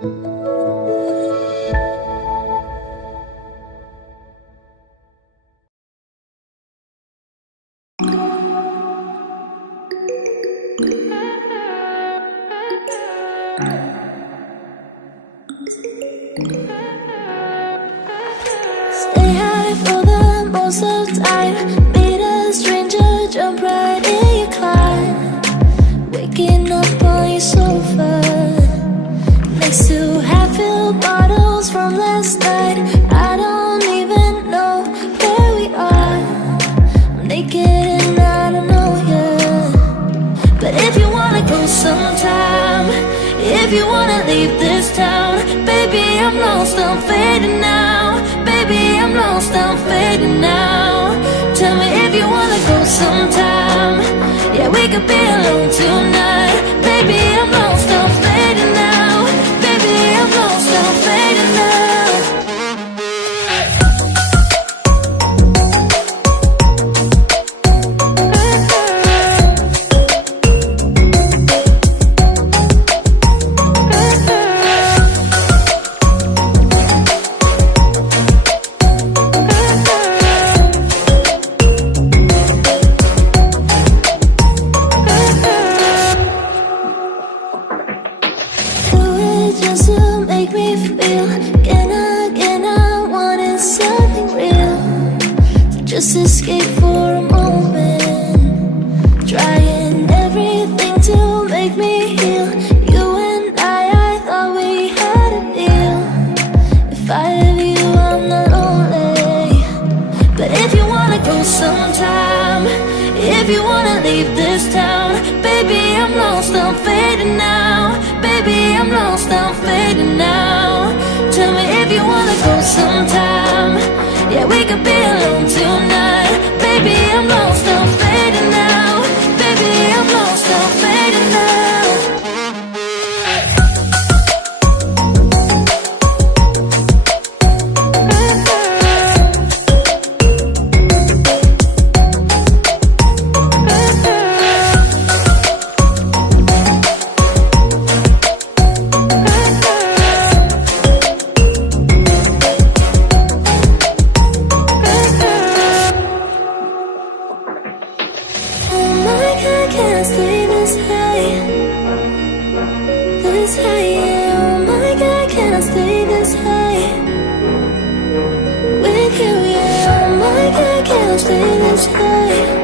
Stay high for the most of the time. Meet a stranger, jump right in your car. Waking up on your sofa next to half-filled bottles from last night. I don't even know where we are. I'm naked and I don't know yet. But if you wanna go sometime, if you wanna leave this town, baby, I'm lost, I'm fading now. Baby, I'm lost, I'm fading now. Tell me if you wanna go sometime. Yeah, we could be alone tonight. Baby, I'm lost, I'm fading now. Baby, I'm lost, I'm fading now. Just to make me feel again, I wanted something real to just escape for a moment, trying everything to make me heal. You and I thought we had a deal. If I have you, I'm not lonely. But if you wanna go sometime, if you wanna leave this town, baby, I'm lost, I'm fading now. Baby, I'm lost, I'm fading now. Tell me if you wanna go sometime. Yeah, we could be alone tonight. Baby, I'm lost, I'm fading now. Baby, I'm lost, I'm fading now. Can't stay this high, yeah. Oh my God, can I stay this high with you, yeah. Oh my God, can I stay this high?